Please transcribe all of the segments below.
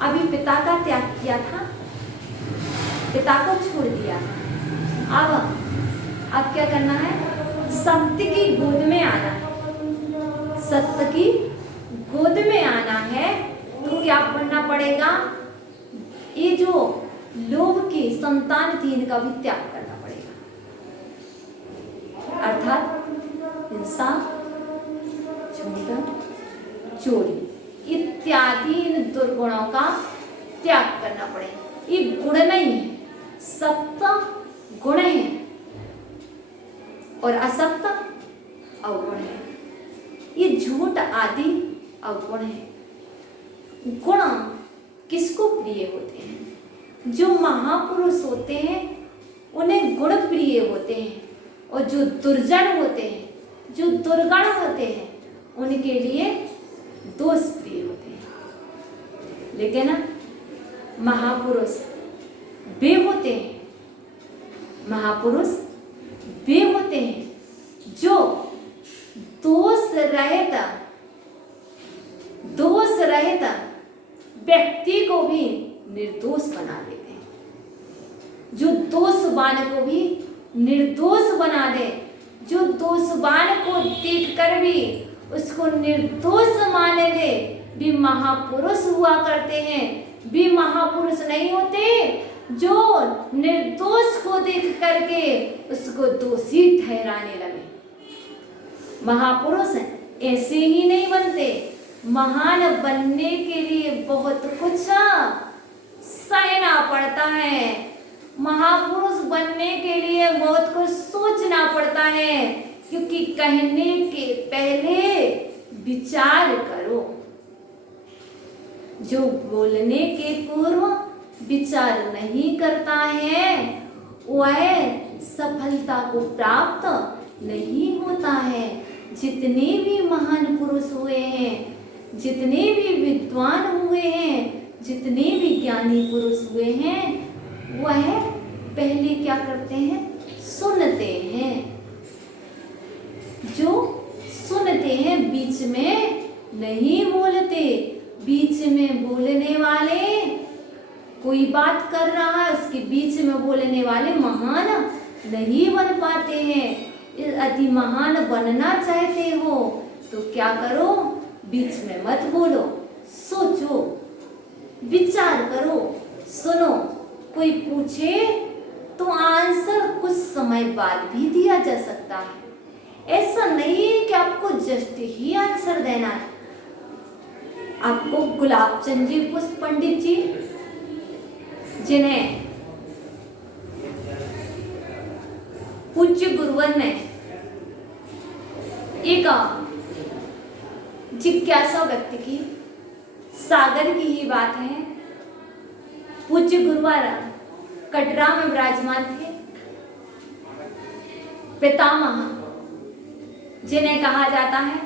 अभी पिता का त्याग किया था, पिता को छोड़ दिया था। अब क्या करना है? सत्य की गोद में आना है। सत्य की गोद में आना है तो क्या करना पड़ेगा? ये जो लोभ की संतान थी इनका भी त्याग करना पड़ेगा, अर्थात हिंसा, झूठ, चोरी इत्यादि इन दुर्गुणों का त्याग करना पड़ेगा। ये गुण नहीं है, सत्य गुण है और असत्य अवगुण है। ये झूठ आदि अवगुण है। गुण किसको प्रिय होते हैं? जो महापुरुष होते हैं उन्हें गुण प्रिय होते हैं, और जो दुर्जन होते हैं, जो दुर्गुण होते हैं, उनके लिए दोष प्रिय होते हैं। लेकिन महापुरुष वे होते हैं, महापुरुष वे होते हैं जो दोष रहित व्यक्ति को भी निर्दोष बना देते हैं, जो दोषवान को भी निर्दोष बना दे, जो दोषवान को देखकर भी उसको निर्दोष माने दे, भी महापुरुष हुआ करते हैं। भी महापुरुष नहीं होते जो निर्दोष को देख करके उसको दोषी ठहराने लगे। महापुरुष ऐसे ही नहीं बनते। महान बनने के लिए बहुत कुछ सहना पड़ता है। महापुरुष बनने के लिए बहुत कुछ सोचना पड़ता है, क्योंकि कहने के पहले विचार करो। जो बोलने के पूर्व विचार नहीं करता है वह सफलता को प्राप्त नहीं होता है। जितने भी महान पुरुष हुए हैं, जितने भी विद्वान हुए हैं, जितने भी ज्ञानी पुरुष हुए हैं, वह पहले क्या करते हैं? सुनते हैं। जो सुनते हैं, बीच में नहीं बोलते। बीच में बोलने वाले, कोई बात कर रहा है उसके बीच में बोलने वाले महान नहीं बन पाते हैं। यदि महान बनना चाहते हो तो क्या करो? बीच में मत बोलो, सोचो, विचार करो, सुनो। कोई पूछे तो आंसर कुछ समय बाद भी दिया जा सकता है। ऐसा नहीं है कि आपको जस्ट ही आंसर देना है। आपको गुलाबचंद जी पुष्प पंडित जी, जिन्हें पूज्य गुरुवर ने एक जिज्ञासा व्यक्त की, सागर की ही बात है। पूज्य गुरुवर कटरा में विराजमान थे। पितामह जिन्हें कहा जाता है,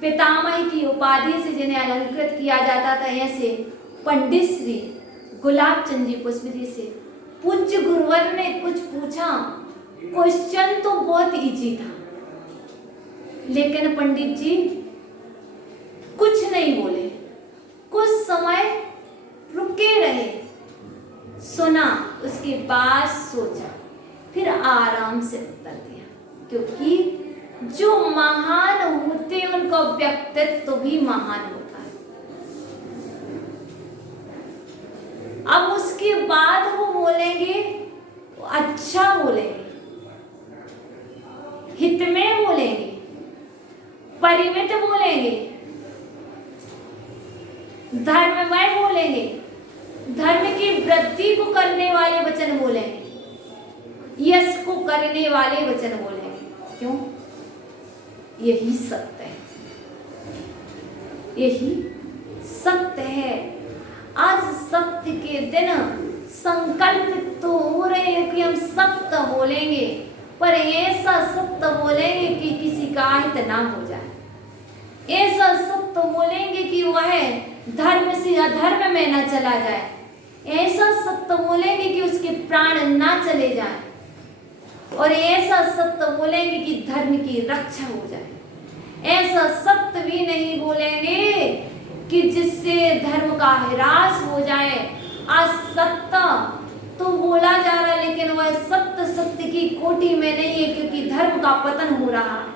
पितामह की उपाधि से जिन्हें अलंकृत किया जाता था, ऐसे पंडित श्री गुलाबचंद जी पुष्प जी से पूज्य गुरुवर ने कुछ पूछा। क्वेश्चन तो बहुत इजी था, लेकिन पंडित जी कुछ नहीं बोले। कुछ समय रुके रहे, सुना, उसके बाद सोचा, फिर आराम से उत्तर दिया। क्योंकि जो महान होते उनका व्यक्तित्व भी महान होता है। अब उसके बाद वो बोलेंगे, अच्छा बोलेंगे, हित में बोलेंगे, परिमित बोलेंगे, धर्ममय बोलेंगे, धर्म की वृद्धि को करने वाले वचन बोलेंगे, यश को करने वाले वचन बोलेंगे। क्यों? यही सत्य है, यही सत्य है। आज सत्य के दिन संकल्पित तो हो रहे हैं कि हम सत्य बोलेंगे, पर ऐसा सत्य बोलेंगे कि किसी का हित ना हो जाए। ऐसा सत्य बोलेंगे कि वह धर्म से अधर्म में न चला जाए। ऐसा सत्य बोलेंगे कि उसके प्राण ना चले जाए, और ऐसा सत्य बोलेंगे कि धर्म की रक्षा हो जाए। ऐसा सत्य भी नहीं बोलेंगे कि जिससे धर्म का ह्रास हो जाए। आज सत्य तो बोला जा रहा है, लेकिन वह सत्य सत्य की कोटि में नहीं है, क्योंकि धर्म का पतन हो रहा है।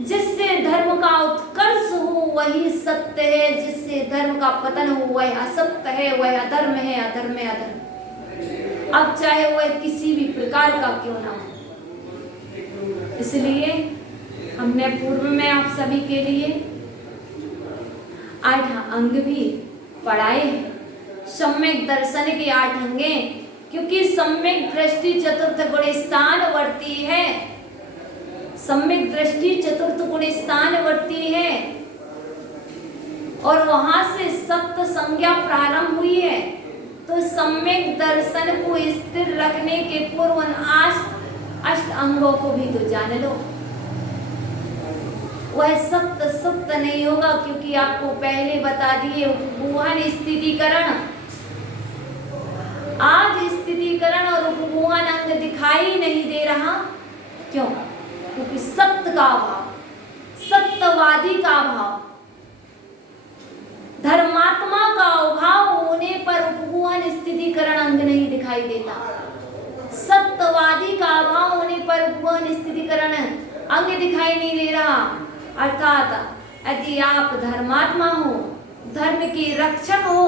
जिससे धर्म का उत्कर्ष हो वही सत्य है, जिससे धर्म का पतन हो वह असत्य है, वह अधर्म है, अधर्म है अधर्म। अब चाहे वह किसी भी प्रकार का क्यों ना हो। इसलिए हमने पूर्व में आप सभी के लिए 8 अंग भी पढ़ाए हैं। सम्यक दर्शन के 8 अंगे, क्योंकि सम्यक दृष्टि चतुर्थ गुण स्थान वर्ती है। सम्यक दृष्टि चतुर्थ गुण स्थान वर्ती है और वहां से सप्त संज्ञा प्रारंभ हुई है। तो सम्यक दर्शन को स्थिर रखने के पूर्व 8 अंगों को भी तो जान लो। वह सप्त सुप्त नहीं होगा, क्योंकि आपको पहले बता दिए उपगुहन स्थितिकरण। आज स्थितिकरण और उपगुहन अंग दिखाई नहीं दे रहा। क्यों? क्योंकि सत्य का अभाव, सत्यवादी का अभाव, धर्मात्मा का अभाव होने पर उपगुहन स्थितिकरण अंग नहीं दिखाई देता। सत्यवादी का अभाव होने पर उपगुहन स्थितिकरण अंग दिखाई नहीं दे रहा। अर्थात यदि आप धर्मात्मा हो, धर्म की रक्षक हो,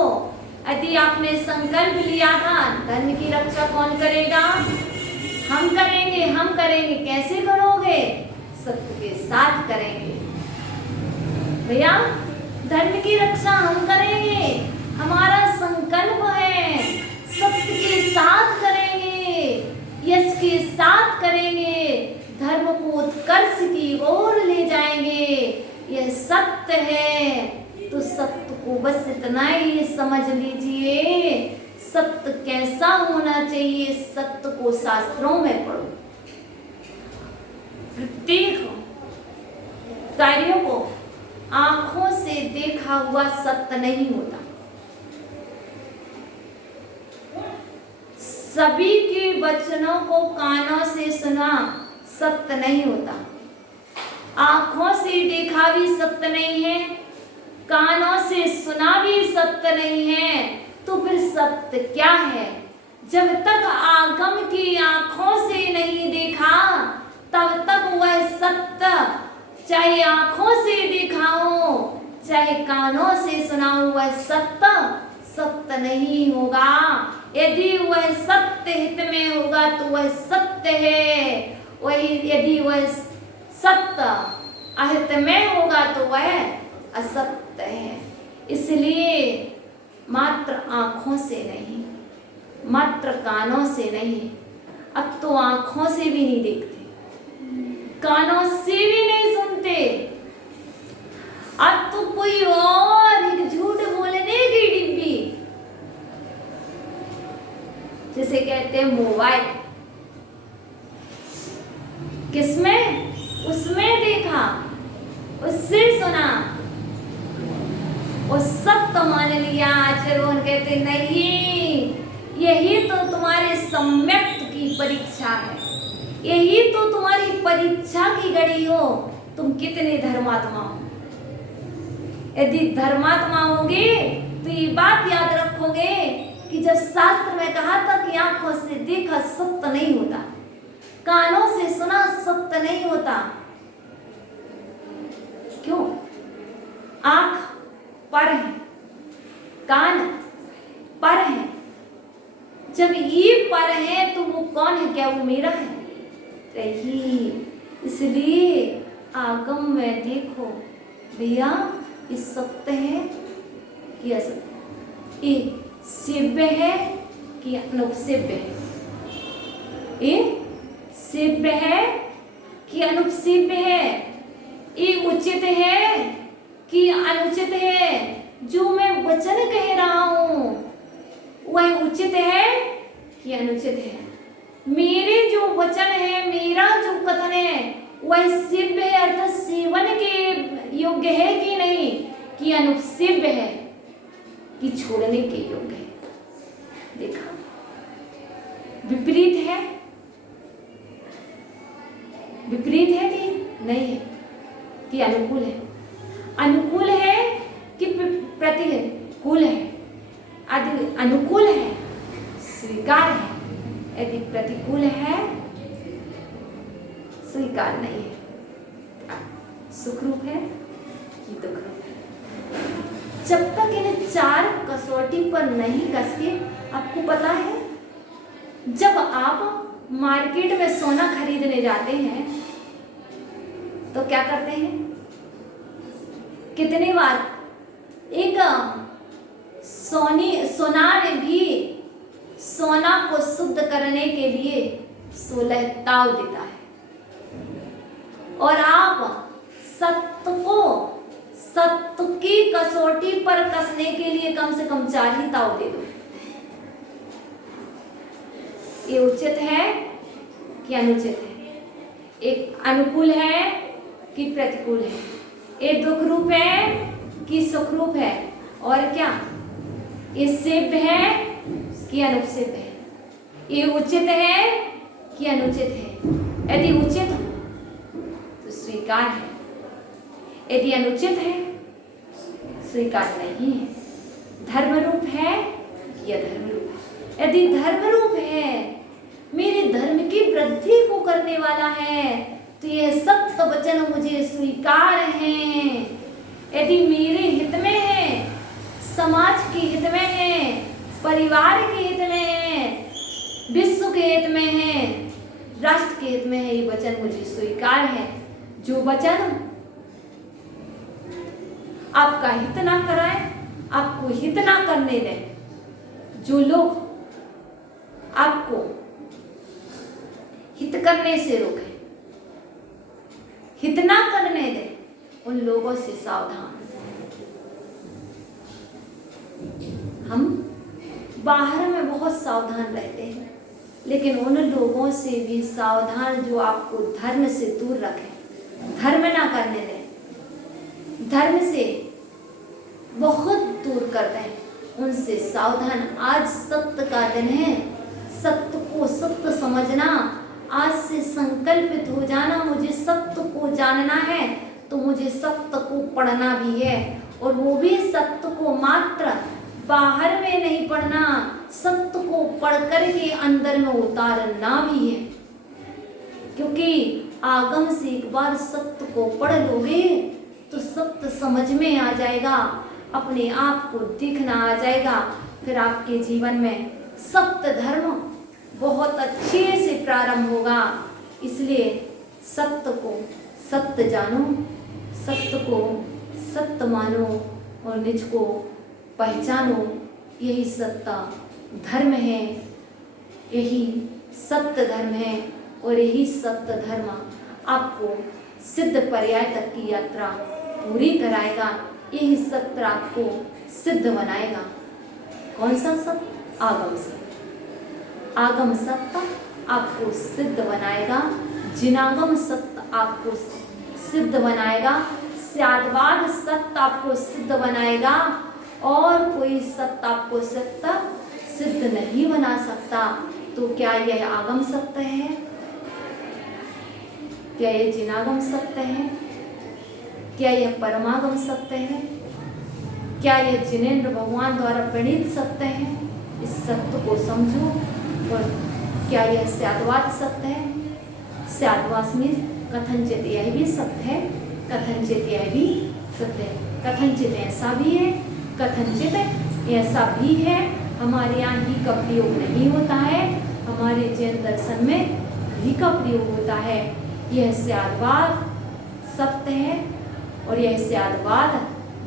यदि आपने संकल्प लिया था धर्म की रक्षा कौन करेगा? हम करेंगे। हम करेंगे कैसे करोगे? सत्य के साथ करेंगे भैया। धर्म की रक्षा हम करेंगे, हमारा संकल्प है। सत्य के साथ करेंगे, यश के साथ करेंगे, धर्म को उत्कर्ष की ओर ले जाएंगे। यह सत्य है। तो सत्य को बस इतना ही समझ लीजिए, सत्य कैसा होना चाहिए, सत्य को शास्त्रों में पढ़ो। प्रत्येक कार्यों को आंखों से देखा हुआ सत्य नहीं होता। सभी के वचनों को कानों से सुना सत्य नहीं होता। आंखों से देखा भी सत्य नहीं है, कानों से सुना भी सत्य नहीं है। तो फिर सत्य क्या है? जब तक आगम की आंखों से नहीं देखा तब तक वह सत्य, चाहे आंखों से देखा हो चाहे कानों से सुना हो, वह सत्य सत्य नहीं होगा। यदि वह सत्य हित में होगा तो वह सत्य है, वही यदि वह सत्य अहित में होगा तो वह असत्य है। इसलिए मात्र आंखों से नहीं, मात्र कानों से नहीं, अब तो आंखों से भी नहीं देखते, कानों से भी नहीं सुनते। अब तो कोई और एक झूठ बोलने की डिब्बी, जिसे कहते हैं मोबाइल, किसमें? उसमें देखा, उससे सुना, वो सत्य मान लिया। आचरण कहते नहीं, यही तो तुम्हारे सम्यक की परीक्षा है, यही तो तुम्हारी परीक्षा की घड़ी हो, तुम कितने धर्मात्मा हो। यदि धर्मात्मा होगे तो ये बात याद रखोगे कि जब शास्त्र में कहा था कि आंखों से देखा सत्य नहीं होता, कानों से सुना सत्य नहीं होता। क्यों? आंख पर है, कान पर है। जब ये पर है तो वो कौन है? क्या वो मेरा है? नहीं। इसलिए आगम में देखो भैया, ये सत्य है कि असत्य, ये सेव्य है कि अनुपसेव्य है, ये सेव्य है कि अनुपसेव्य है, ये उचित है कि अनुचित है। जो मैं वचन कह रहा हूँ वह उचित है कि अनुचित है। मेरे जो वचन है, मेरा जो कथन है वह सेव्य है, अर्थात सेवन के योग्य है कि नहीं, कि अनुसेव्य है, कि छोड़ने के योग्य है। देखा, विपरीत है, विपरीत है कि नहीं है, कि अनुकूल है। अनुकूल है कि यदि अनुकूल है स्वीकार है, यदि प्रतिकूल है स्वीकार नहीं है। सुख रूप है कि दुख रूप है। जब तक इन्हें 4 कसौटी पर नहीं कसके, आपको पता है जब आप मार्केट में सोना खरीदने जाते हैं तो क्या करते हैं, कितनी बार एक सोनार भी सोना को शुद्ध करने के लिए 16 ताव देता है, और आप सत्य की कसौटी पर कसने के लिए कम से कम 4 ही ताव दे दो। ये उचित है कि अनुचित है? एक अनुकूल है कि प्रतिकूल है? ये दुख रूप है कि सुख रूप है? और क्या ये सेव्य है कि अनुसेव्य है? ये उचित है कि अनुचित है? यदि उचित हो तो स्वीकार है, यदि अनुचित है स्वीकार नहीं है। धर्म रूप है या धर्म रूप है? यदि धर्म रूप है, मेरे धर्म की वृद्धि को करने वाला है, तो यह सत्य वचन मुझे स्वीकार है। यदि मेरे हित में है, समाज के हित में है, परिवार के हित में है, विश्व के हित में है, राष्ट्र के हित में है, ये वचन मुझे स्वीकार है। जो वचन आपका हित ना कराए, आपको हित ना करने दें, जो लोग आपको हित करने से रोके, हित ना करने दें, उन लोगों से सावधान। हम बाहर में बहुत सावधान रहते हैं, लेकिन उन लोगों से भी सावधान जो आपको धर्म से दूर रखें, धर्म ना करने दें, धर्म से बहुत दूर कर दें, उनसे सावधान। आज सत्य का दिन है, सत्य को सत्य समझना, आज से संकल्पित हो जाना, मुझे सत्य को जानना है तो मुझे सत्य को पढ़ना भी है, और वो भी सत्य को मात्र बाहर में नहीं पढ़ना, सत्य को पढ़ कर के अंदर में उतारना भी है। क्योंकि आगम से एक बार सत्य को पढ़ लोगे तो सत्य समझ में आ जाएगा, अपने आप को दिखना आ जाएगा, फिर आपके जीवन में सत्य धर्म बहुत अच्छे से प्रारंभ होगा। इसलिए सत्य को सत्य जानो, सत्य को सत्य मानो और निज को पहचानो। यही सत्य धर्म है, यही सत्य धर्म है, और यही सत्य धर्म आपको सिद्ध पर्याय तक की यात्रा पूरी कराएगा। यही सत्य आपको सिद्ध बनाएगा। कौन सा सत्य? आगम सत्य। आगम सत्य आपको सिद्ध बनाएगा, जिनागम सत्य आपको सिद्ध बनाएगा, स्यादवाद सत्य आपको सिद्ध बनाएगा, और कोई सत्य आपको सत्य सिद्ध नहीं बना सकता। तो क्या यह आगम सत्य है? क्या यह जिनागम सत्य है? क्या यह परमागम सत्य है? क्या यह जिनेंद्र भगवान द्वारा प्रणीत सत्य है? इस सत्य को समझो। और क्या यह स्यादवाद सत्य है? स्यादवाद में कथनचित यह भी सत्य है, कथनचित यह भी सत्य है। कथनचित ऐसा भी है, कथनचित ऐसा भी है। हमारे यहाँ ही का प्रयोग नहीं होता है, हमारे जैन दर्शन में ही का प्रयोग होता है। यह स्यादवाद सत्य है, और यह स्यादवाद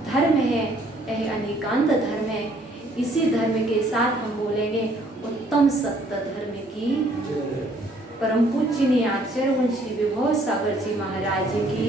धर्म है, यह अनेकांत धर्म है। इसी धर्म के साथ हम बोलेंगे उत्तम सत्य धर्म की। परम पूज्य आचार्य श्री विभव सागर जी महाराज की